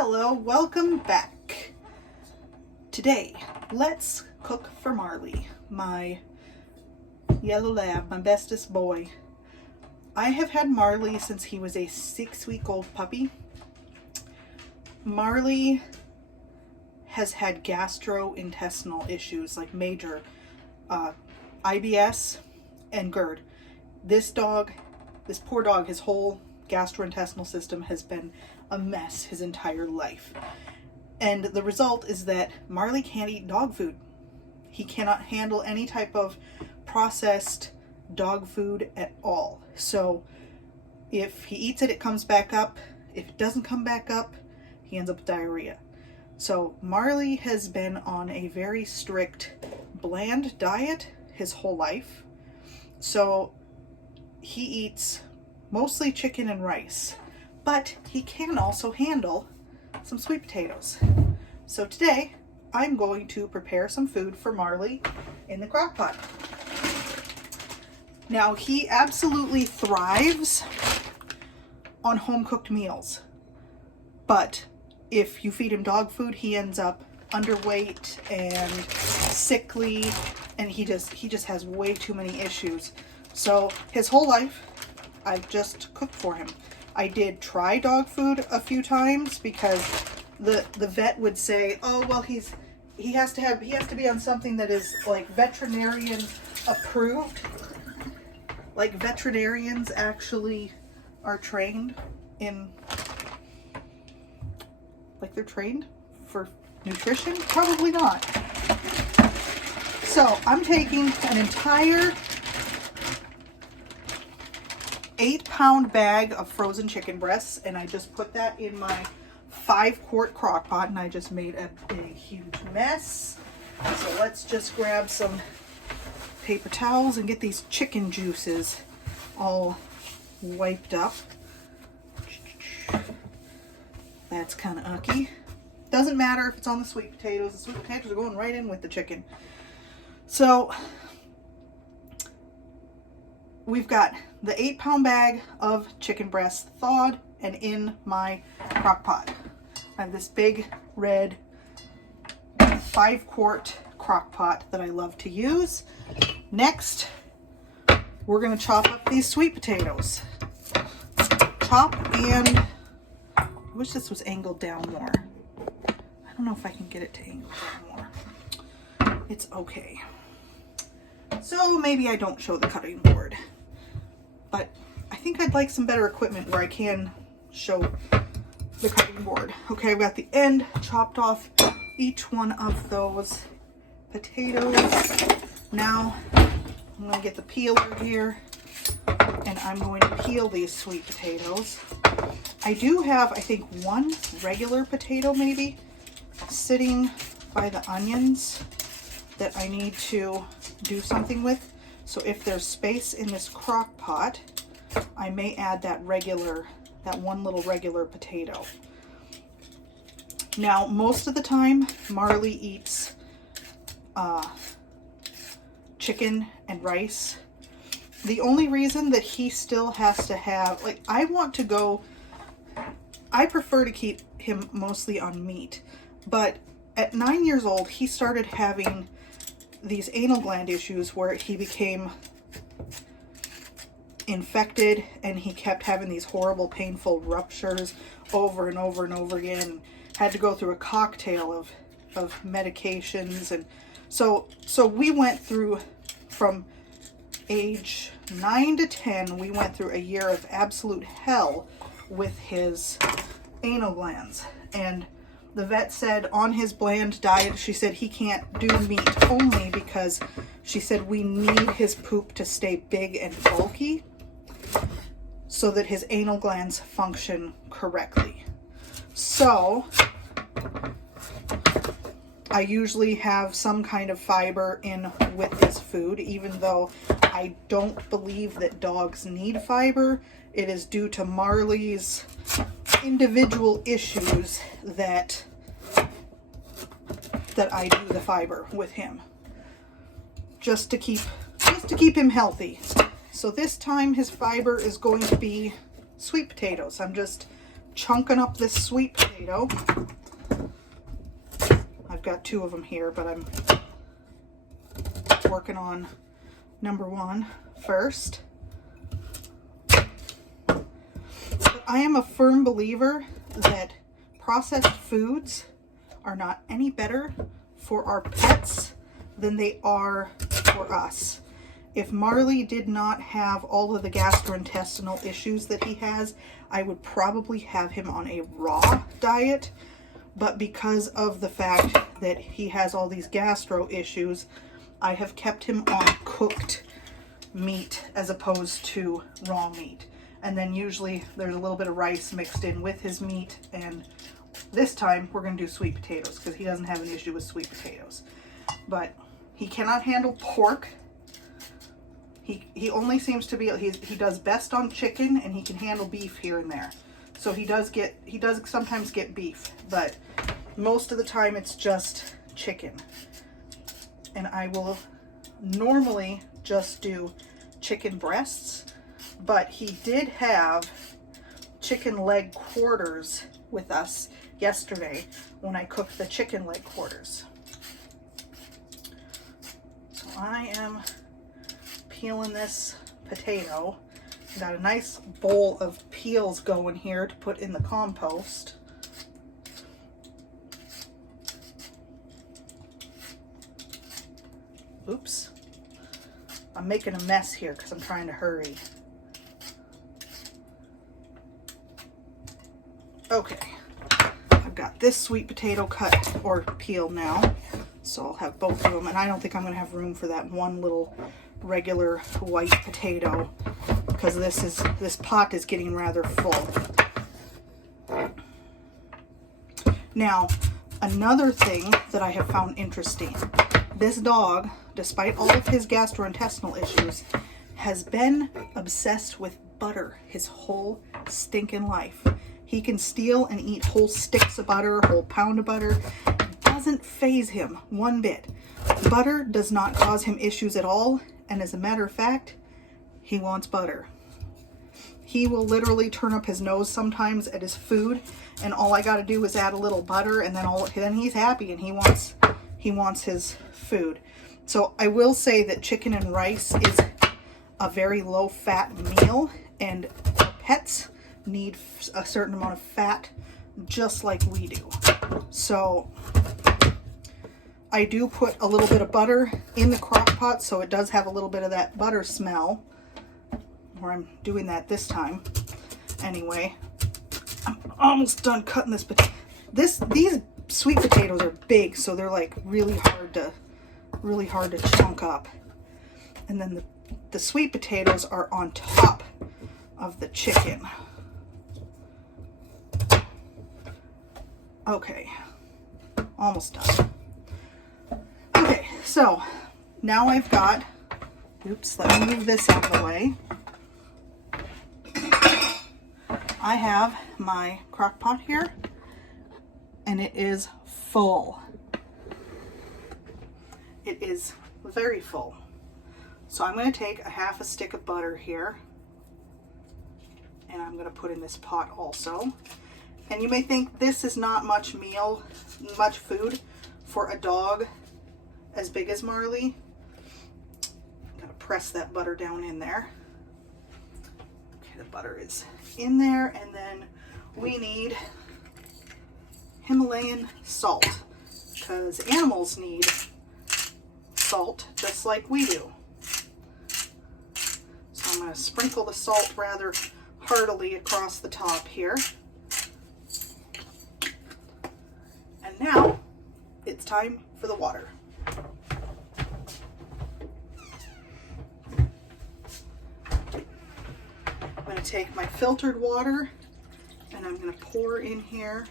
Hello, welcome back. Today, let's cook for Marley, my yellow lab, my bestest boy. I have had Marley since he was a 6-week-old puppy. Marley has had gastrointestinal issues, like major IBS and GERD. This poor dog, his whole gastrointestinal system has been a mess his entire life. And the result is that Marley can't eat dog food. He cannot handle any type of processed dog food at all. So if he eats it, it comes back up. If it doesn't come back up, he ends up with diarrhea. So Marley has been on a very strict bland diet his whole life. So he eats mostly chicken and rice, but he can also handle some sweet potatoes. So today I'm going to prepare some food for Marley in the crock pot. Now he absolutely thrives on home cooked meals, but if you feed him dog food, he ends up underweight and sickly, and he just has way too many issues. So his whole life I've just cooked for him. I did try dog food a few times because the vet would say, oh well, he has to be on something that is like veterinarian approved. Like veterinarians actually are trained in, like they're trained for nutrition? Probably not. So I'm taking an entire 8-pound bag of frozen chicken breasts, and I just put that in my 5-quart crock pot, and I just made a big huge mess. So let's just grab some paper towels and get these chicken juices all wiped up. That's kind of ucky. Doesn't matter if it's on the sweet potatoes. The sweet potatoes are going right in with the chicken. So we've got the 8-pound bag of chicken breasts thawed and in my crock pot. I have this big red 5-quart crock pot that I love to use. Next, we're going to chop up these sweet potatoes. Chop, and I wish this was angled down more. I don't know if I can get it to angle down more. It's okay. So maybe I don't show the cutting board. But I think I'd like some better equipment where I can show the cutting board. Okay, I've got the end chopped off each one of those potatoes. Now I'm going to get the peeler here, and I'm going to peel these sweet potatoes. I do have, I think, one regular potato maybe sitting by the onions that I need to do something with. So if there's space in this crock pot, I may add that one little regular potato. Now, most of the time, Marley eats chicken and rice. The only reason that he still has to have, like, I prefer to keep him mostly on meat, but at 9 years old, he started having these anal gland issues where he became infected, and he kept having these horrible painful ruptures over and over and over again. Had to go through a cocktail of medications, and so we went through, from age 9 to 10, we went through a year of absolute hell with his anal glands. And the vet said on his bland diet, she said he can't do meat only because she said we need his poop to stay big and bulky so that his anal glands function correctly. So I usually have some kind of fiber in with this food, even though I don't believe that dogs need fiber. It is due to Marley's individual issues that I do the fiber with him, just to keep him healthy. So this time his fiber is going to be sweet potatoes. I'm just chunking up this sweet potato. I've got 2 of them here, but I'm working on number 1 first. But I am a firm believer that processed foods are not any better for our pets than they are for us. If Marley did not have all of the gastrointestinal issues that he has, I would probably have him on a raw diet. But because of the fact that he has all these gastro issues, I have kept him on cooked meat as opposed to raw meat. And then usually there's a little bit of rice mixed in with his meat. And this time we're going to do sweet potatoes because he doesn't have an issue with sweet potatoes. But he cannot handle pork. He only seems to be, he does best on chicken, and he can handle beef here and there. So he does sometimes get beef, but most of the time it's just chicken. And I will normally just do chicken breasts, but he did have chicken leg quarters with us yesterday when I cooked the chicken leg quarters. So I am peeling this potato. Got a nice bowl of peels going here to put in the compost. Oops. I'm making a mess here because I'm trying to hurry. Okay. I've got this sweet potato cut or peeled now. So I'll have both of them. And I don't think I'm going to have room for that one little regular white potato because this pot is getting rather full. Now, another thing that I have found interesting, this dog, despite all of his gastrointestinal issues, has been obsessed with butter his whole stinking life. He can steal and eat whole sticks of butter, a whole pound of butter. It doesn't faze him one bit. Butter does not cause him issues at all. And as a matter of fact, he wants butter. He will literally turn up his nose sometimes at his food, and all I got to do is add a little butter, and then he's happy and he wants his food. So I will say that chicken and rice is a very low fat meal, and pets need a certain amount of fat just like we do. So I do put a little bit of butter in the crock pot, so it does have a little bit of that butter smell. Or I'm doing that this time. Anyway, I'm almost done cutting this potato. These sweet potatoes are big, so they're like really hard to chunk up. And then the sweet potatoes are on top of the chicken. Okay, almost done. Okay, so now I've got, oops, let me move this out of the way. I have my crock pot here, and it is full. It is very full. So I'm going to take a half a stick of butter here, and I'm going to put in this pot also. And you may think this is not much food for a dog as big as Marley. I'm going to press that butter down in there. Okay, the butter is in there, and then we need Himalayan salt because animals need salt just like we do. So I'm going to sprinkle the salt rather heartily across the top here. And now it's time for the water. I'm going to take my filtered water and I'm going to pour in here,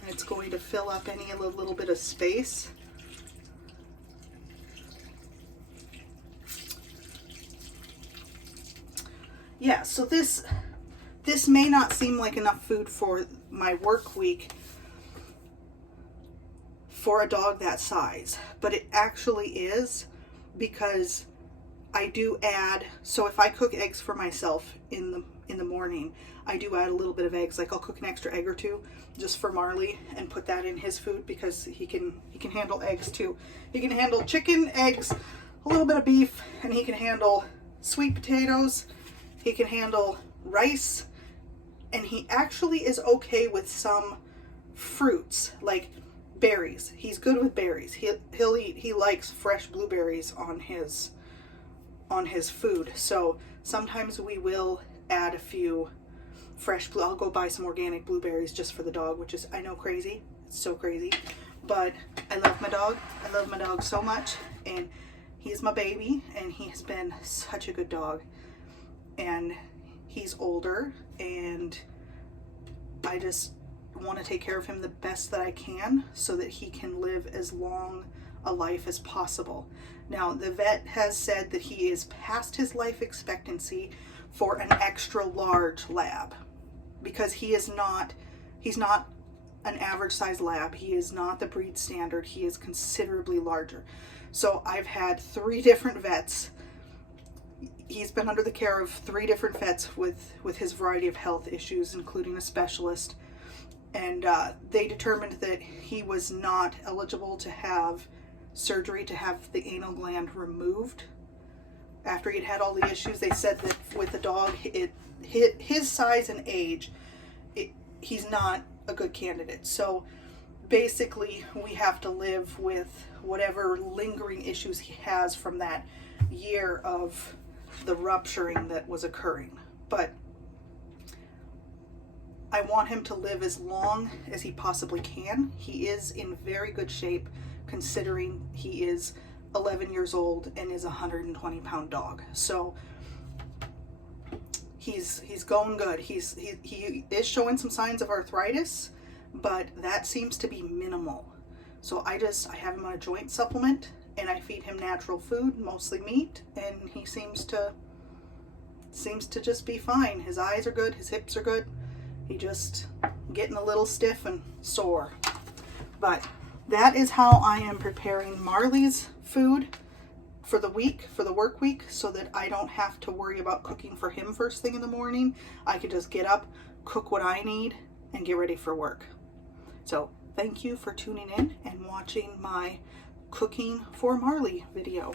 and it's going to fill up any little bit of space. Yeah, so this may not seem like enough food for my work week for a dog that size, but it actually is, because I do add, so if I cook eggs for myself in in the morning, I do add a little bit of eggs. Like I'll cook an extra egg or two just for Marley and put that in his food because he can handle eggs too. He can handle chicken, eggs, a little bit of beef, and he can handle sweet potatoes. He can handle rice, and he actually is okay with some fruits like berries. He's good with berries. He'll eat. He likes fresh blueberries on his food. So sometimes we will add a few fresh I'll go buy some organic blueberries just for the dog, which is, I know, crazy. It's so crazy, but I love my dog. I love my dog so much, and he's my baby, and he has been such a good dog. And he's older, and I just want to take care of him the best that I can so that he can live as long a life as possible. Now, the vet has said that he is past his life expectancy for an extra large lab, because he's not an average size lab. He is not the breed standard. He is considerably larger. So I've had 3 different vets. He's been under the care of 3 different vets with his variety of health issues, including a specialist. And they determined that he was not eligible to have surgery to have the anal gland removed. After he'd had all the issues, they said that with the dog, his size and age, he's not a good candidate. So basically, we have to live with whatever lingering issues he has from that year of the rupturing that was occurring. But I want him to live as long as he possibly can. He is in very good shape, considering he is 11 years old and is a 120-pound dog. So he's going good. He is showing some signs of arthritis, but that seems to be minimal. So I have him on a joint supplement, and I feed him natural food, mostly meat, and he seems to just be fine. His eyes are good, his hips are good. He just getting a little stiff and sore. But that is how I am preparing Marley's food for the week, for the work week, so that I don't have to worry about cooking for him first thing in the morning. I can just get up, cook what I need, and get ready for work. So thank you for tuning in and watching my cooking for Marley video.